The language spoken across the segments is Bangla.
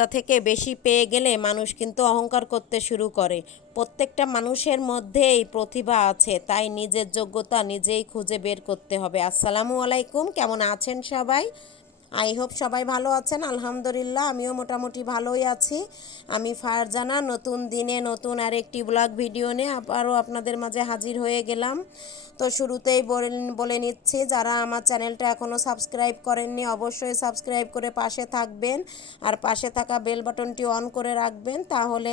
যোগ্যতা থেকে বেশি পেয়ে গেলে মানুষ কিন্তু অহংকার করতে শুরু করে। প্রত্যেকটা মানুষের মধ্যেই প্রতিভা আছে, তাই নিজের যোগ্যতা নিজেই খুঁজে বের করতে হবে। আসসালামু আলাইকুম, কেমন আছেন সবাই? আই হোপ সবাই ভালো আছেন, আলহামদুলিল্লাহ, আমিও মোটামুটি ভালোই আছি। আমি ফারজানা, নতুন দিনে নতুন আরেকটি ব্লগ ভিডিও নিয়ে আবারও আপনাদের মাঝে হাজির হয়ে গেলাম। তো শুরুতেই বলে নিচ্ছি, যারা আমার চ্যানেলটা এখনও সাবস্ক্রাইব করেননি, অবশ্যই সাবস্ক্রাইব করে পাশে থাকবেন আর পাশে থাকা বেল বাটনটি অন করে রাখবেন, তাহলে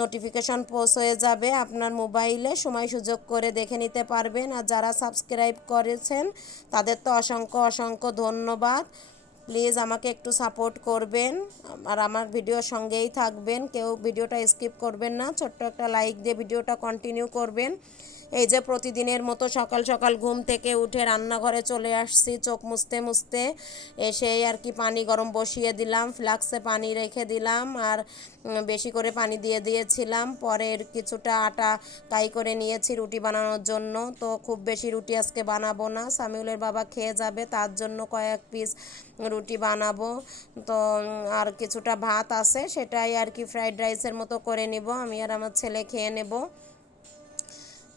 নোটিফিকেশন পোস্ট হয়ে যাবে আপনার মোবাইলে, সময় সুযোগ করে দেখে নিতে পারবেন। আর যারা সাবস্ক্রাইব করেছেন, তাদের তো অসংখ্য অসংখ্য ধন্যবাদ। প্লিজ আমাকে একটু সাপোর্ট করবেন আর আমার ভিডিওর সঙ্গেই থাকবেন। কেউ ভিডিওটা স্কিপ করবেন না, ছোট্ট একটা লাইক দিয়ে ভিডিওটা কন্টিনিউ করবেন। এই যে প্রতিদিনের মতো সকাল সকাল ঘুম থেকে উঠে রান্নাঘরে চলে আসছি, চোখ মুছতে মুছতে। এসেই আর কি পানি গরম বসিয়ে দিলাম, ফ্লাক্সে পানি রেখে দিলাম আর বেশি করে পানি দিয়ে দিয়েছিলাম। পরে এর কিছুটা আটা কাই করে নিয়েছি রুটি বানানোর জন্য। তো খুব বেশি রুটি আজকে বানাবো না, সামিউলের বাবা খেয়ে যাবে, তার জন্য কয়েক পিস রুটি বানাবো। তো, আর কিছুটা ভাত আছে, সেটাই আর কি, ফ্রাইড রাইসের মতো করে নিব। আমি আর আমার ছেলে খেয়ে নেব।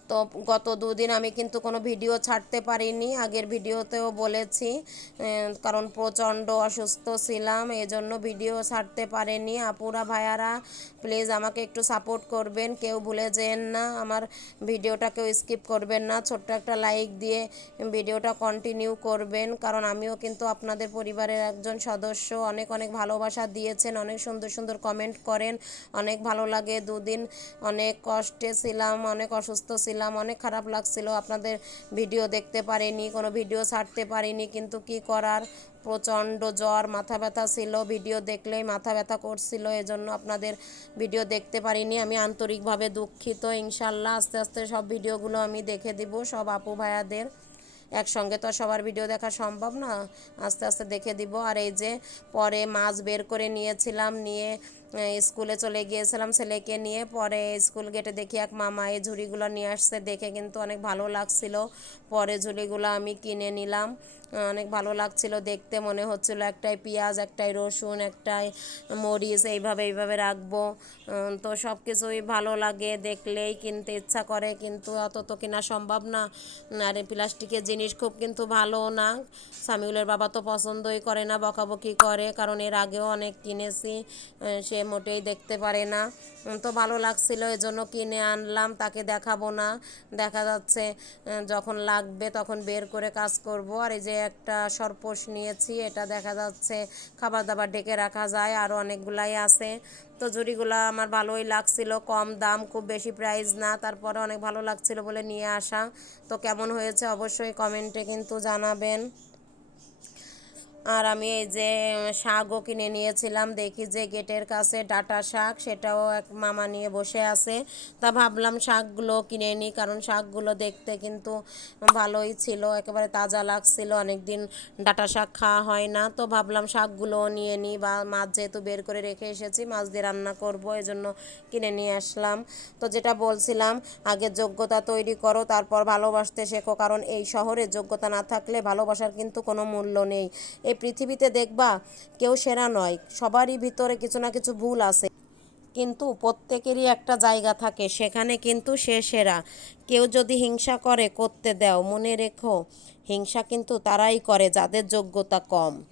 তো গত দুদিন আমি কিন্তু কোনো ভিডিও ছাড়তে পারিনি। আগের ভিডিওতেও বলেছি কারণ প্রচণ্ড অসুস্থ ছিলাম এই জন্য ভিডিও ছাড়তে পারেনি। আপুরা, ভাইয়ারা, প্লিজ আমাকে একটু সাপোর্ট করবেন, কেউ ভুলে যেন না, আমার ভিডিওটা কেউ স্কিপ করবেন না, ছোট্ট একটা লাইক দিয়ে ভিডিওটা কন্টিনিউ করবেন, কারণ আমিও কিন্তু আপনাদের পরিবারের একজন সদস্য, অনেক অনেক ভালোবাসা দিয়েছেন, অনেক সুন্দর সুন্দর কমেন্ট করেন, অনেক ভালো লাগে, দুদিন অনেক কষ্টে ছিলাম, অনেক অসুস্থ ছিলাম। অনেক খারাপ লাগছিল। আপনাদের ভিডিও দেখতে পারিনি, কোনো ভিডিও ছাড়তে পারিনি, কিন্তু কি করার? প্রচণ্ড জ্বর, মাথা ব্যথা ছিল, ভিডিও দেখলেই মাথা ব্যথা করছিল, এজন্য আপনাদের ভিডিও দেখতে পারিনি। আমি আন্তরিকভাবে দুঃখিত, ইনশাল্লাহ আস্তে আস্তে সব ভিডিওগুলো আমি দেখে দিব, সব আপু ভাইয়াদের। একসঙ্গে তো সবার ভিডিও দেখা সম্ভব না, আস্তে আস্তে দেখে দিব। আর এই যে পরে মাছ বের করে নিয়েছিলাম, নিয়ে স্কুলে চলে গিয়েছিলাম ছেলেকে নিয়ে। পরে স্কুল গেটে দেখি এক মামা এই ঝুড়িগুলো নিয়ে আসছে। দেখে কিন্তু অনেক ভালো লাগছিল। পরে ঝুড়িগুলো আমি কিনে নিলাম। অনেক ভালো লাগছিল দেখতে। মনে হচ্ছিল একটাই পেঁয়াজ একটাই রসুন একটাই মরিচ এইভাবে এইভাবে রাখব। তো সব কিছুই ভালো লাগে দেখলেই কিনতে ইচ্ছা করে। কিন্তু অত তো কেনা সম্ভব না। আর প্লাস্টিকের জিনিস খুব কিন্তু ভালো না। সামিউলের বাবা তো পছন্দই করে না বকাবকি করে। কারণ এর আগেও অনেক কিনেছি। আহ, সে মোটেই দেখতে পারে না। তো ভালো লাগছিল, এজন্য কিনে আনলাম, তাকে দেখাবো না। দেখা যাচ্ছে যখন লাগবে তখন বের করে কাজ করব। আর এই যে একটা সরপোষ নিয়েছি, এটা দেখা যাচ্ছে খাবার দাবার ডেকে রাখা যায় আরও অনেকগুলাই আছে। তো জুড়িগুলো আমার ভালোই লাগছিল, কম দাম, খুব বেশি প্রাইস না, তারপরে অনেক ভালো লাগছিল বলে নিয়ে আসা। তো কেমন হয়েছে অবশ্যই কমেন্টে কিন্তু জানাবেন। আর আমি এই যে শাকও কিনে নিয়েছিলাম। দেখি যে গেটের কাছে ডাটা শাক, সেটাও এক মামা নিয়ে বসে আছে। তা ভাবলাম শাকগুলো কিনে নিই কারণ শাকগুলো দেখতে কিন্তু ভালোই ছিল, একেবারে তাজা লাগছিল। অনেক দিন ডাটা শাক খাওয়া হয় না, তো ভাবলাম শাকগুলোও নিয়ে নিই বা মাছ যেহেতু বের করে রেখে এসেছি, মাছ দিয়ে রান্না করব এই জন্য কিনে নিয়ে আসলাম। তো যেটা বলছিলাম, আগে যোগ্যতা তৈরি করো, তারপর ভালোবাসতে শেখো, কারণ এই শহরে যোগ্যতা না থাকলে ভালোবাসার কিন্তু কোনো মূল্য নেই। এই পৃথিবীতে দেখবা কেউ সেরা নয়। সবারই ভিতরে কিছু না কিছু ভুল আছে। কিন্তু প্রত্যেকেরই একটা জায়গা থাকে, সেখানে কিন্তু সে সেরা। কেউ যদি হিংসা করে, করতে দাও। মনে রেখো, হিংসা কিন্তু তারাই করে, যাদের যোগ্যতা কম।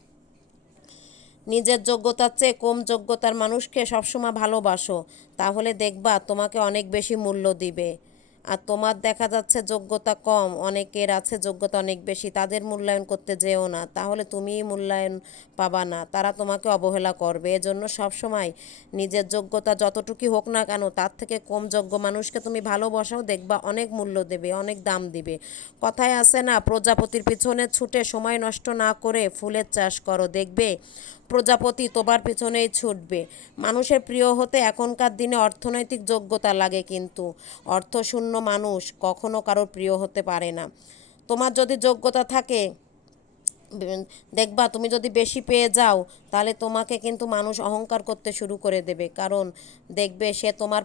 নিজের যোগ্যতার চেয়ে কম যোগ্যতার মানুষকে সবসময় ভালোবাসো। তাহলে দেখবা তোমাকে অনেক বেশি মূল্য দিবে। আর তোমার দেখা যাচ্ছে যোগ্যতা কম, অনেকের আছে যোগ্যতা অনেক বেশি, তাদের মূল্যায়ন করতে যেও না, তাহলে তুমিই মূল্যায়ন পাবা না, তারা তোমাকে অবহেলা করবে। এজন্য সবসময় নিজের যোগ্যতা যতটুকুই হোক না কেন, তার থেকে কম যোগ্য মানুষকে তুমি ভালোবাসাও দেখবা, অনেক মূল্য দেবে, অনেক দাম দিবে। কথায় আছে না, প্রজাপতির পিছনে ছুটে সময় নষ্ট না করে ফুলের চাষ করো, দেখবে প্রজাপতি তোমার পেছনেই ছুটবে। মানুষের প্রিয় হতে এখনকার দিনে অর্থনৈতিক যোগ্যতা লাগে কিন্তু। অর্থশূন্য মানুষ কখনো কারোর প্রিয় হতে পারে না। তোমার যদি যোগ্যতা থাকে দেখবা তুমি যদি বেশি পেয়ে যাও, তাহলে তোমাকে কিন্তু মানুষ অহংকার করতে শুরু করে দেবে। কারণ দেখবে সে তোমার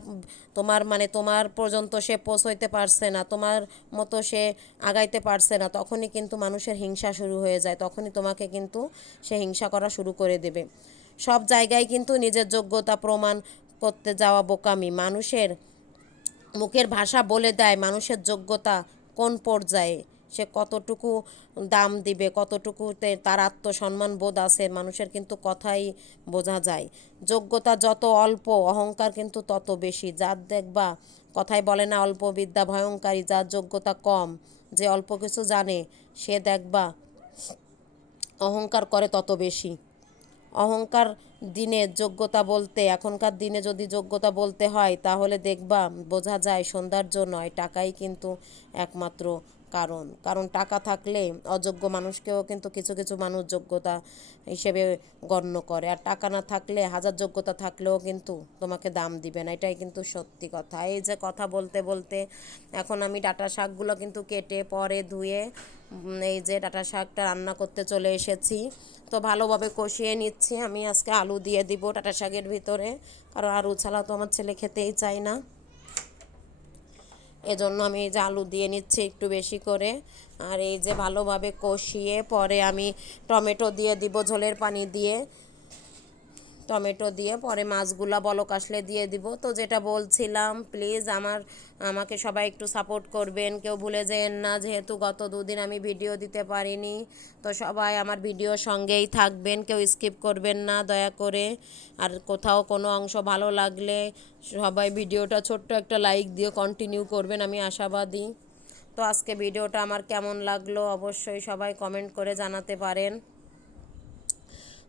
তোমার মানে তোমার পর্যন্ত সে পৌঁছইতে পারছে না, তোমার মতো সে আগাইতে পারছে না, তখনই কিন্তু মানুষের হিংসা শুরু হয়ে যায়, তখনই তোমাকে কিন্তু সে হিংসা করা শুরু করে দেবে। সব জায়গায় কিন্তু নিজের যোগ্যতা প্রমাণ করতে যাওয়া বোকামি। মানুষের মুখের ভাষা বলে দেয়, মানুষের যোগ্যতা কোন পর্যায়ে? সে কতটুকু দাম দিবে, কতটুকুতে তার আত্মসম্মান বোধ আছে, মানুষের কিন্তু কথাই বোঝা যায়। যোগ্যতা যত অল্প, অহংকার কিন্তু তত বেশি। যার দেখবা, কথাই বলে না অল্প বিদ্যা ভয়ঙ্কারী যার যোগ্যতা কম, যে অল্প কিছু জানে, সে দেখবা, অহংকার করে তত বেশি। অহংকার দিনে যোগ্যতা বলতে, এখনকার দিনে যদি যোগ্যতা বলতে হয়, তাহলে দেখবা, বোঝা যায় সৌন্দর্য নয়, টাকাই কিন্তু একমাত্র কারণ। কারণ টাকা থাকলে অযোগ্য মানুষকেও কিন্তু কিছু কিছু মানুষ যোগ্যতা হিসেবে গণ্য করে। আর টাকা না থাকলে, হাজার যোগ্যতা থাকলেও কিন্তু তোমাকে দাম দিবে না। এটাই কিন্তু সত্যি কথা। এই যে কথা বলতে বলতে এখন আমি ডাটা শাকগুলো কিন্তু কেটে, পরে ধুয়ে এই যে ডাটা শাকটা রান্না করতে চলে এসেছি। তো ভালোভাবে কষিয়ে নিচ্ছি। আমি আজকে আলু দিয়ে দিব ডাটা শাকের ভিতরে। কারণ আলু ছাড়া তো আমার ছেলে খেতেই চায় না। এজন্য আমি এই যে আলু দিয়ে নিচ্ছি একটু বেশি করে। আর এই যে ভালোভাবে কষিয়ে পরে আমি টমেটো দিয়ে দিব ঝোলের পানি দিয়ে। টমেটো দিয়ে পরে মাছগুলা বলক আসলে দিয়ে দিব। তো যেটা বলছিলাম প্লিজ আমার, আমাকে সবাই একটু সাপোর্ট করবেন। কেউ ভুলে যেন না, যেহেতু গত দুদিন আমি ভিডিও দিতে পারিনি। তো সবাই আমার ভিডিও সঙ্গেই থাকবেন, কেউ স্কিপ করবেন না, দয়া করে। আর কোথাও কোনো অংশ ভালো লাগলে সবাই ভিডিওটা ছোট্ট একটা লাইক দিয়ে কন্টিনিউ করবেন, আমি আশাবাদী। তো আজকে ভিডিওটা আমার কেমন লাগল অবশ্যই সবাই কমেন্ট করে জানাতে পারেন।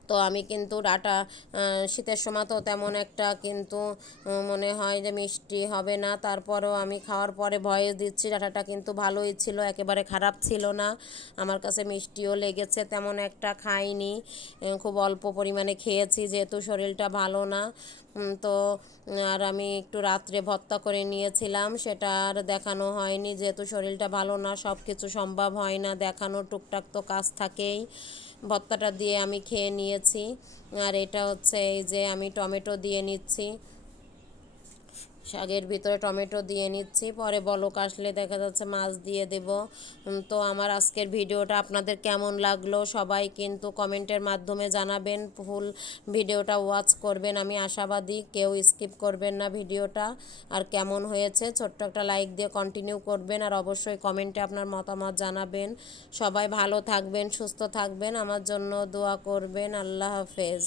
তো আমি কিন্তু ডাটা শীতের সময় তো তেমন একটা কিন্তু মনে হয় যে মিষ্টি হবে না। তারপরেও আমি খাওয়ার পরে ভয়ে দিচ্ছি, ডাটাটা কিন্তু ভালোই ছিল, একেবারে খারাপ ছিল না। আমার কাছে মিষ্টিও লেগেছে, তেমন একটা খাইনি। খুব অল্প পরিমাণে খেয়েছি, যেহেতু শরীরটা ভালো না। তো, আর আমি একটু রাত্রে ভর্তা করে নিয়েছিলাম, সেটা আর দেখানো হয়নি। যেহেতু শরীরটা ভালো না সব কিছু সম্ভব হয় না দেখানো টুকটাক তো কাজ থাকেই। ভর্তাটা দিয়ে আমি খেয়ে নিয়েছি। আর এটা হচ্ছে এই যে আমি টমেটো দিয়ে নিচ্ছি। শাকের ভিতরে টমেটো দিয়ে নিচ্ছি। পরে বলক আসলে দেখা যাচ্ছে মাছ দিয়ে দেব। তো আমার আজকের ভিডিওটা আপনাদের কেমন লাগল সবাই কিন্তু কমেন্টের মাধ্যমে জানাবেন। ফুল ভিডিওটা ওয়াচ করবেন, আমি আশাবাদী। কেউ স্কিপ করবেন না ভিডিওটা। আর কেমন হয়েছে, ছোট্ট একটা লাইক দিয়ে কন্টিনিউ করবেন আর অবশ্যই কমেন্টে আপনার মতামত জানাবেন। সবাই ভালো থাকবেন, সুস্থ থাকবেন। আমার জন্য দোয়া করবেন। আল্লাহ হাফেজ।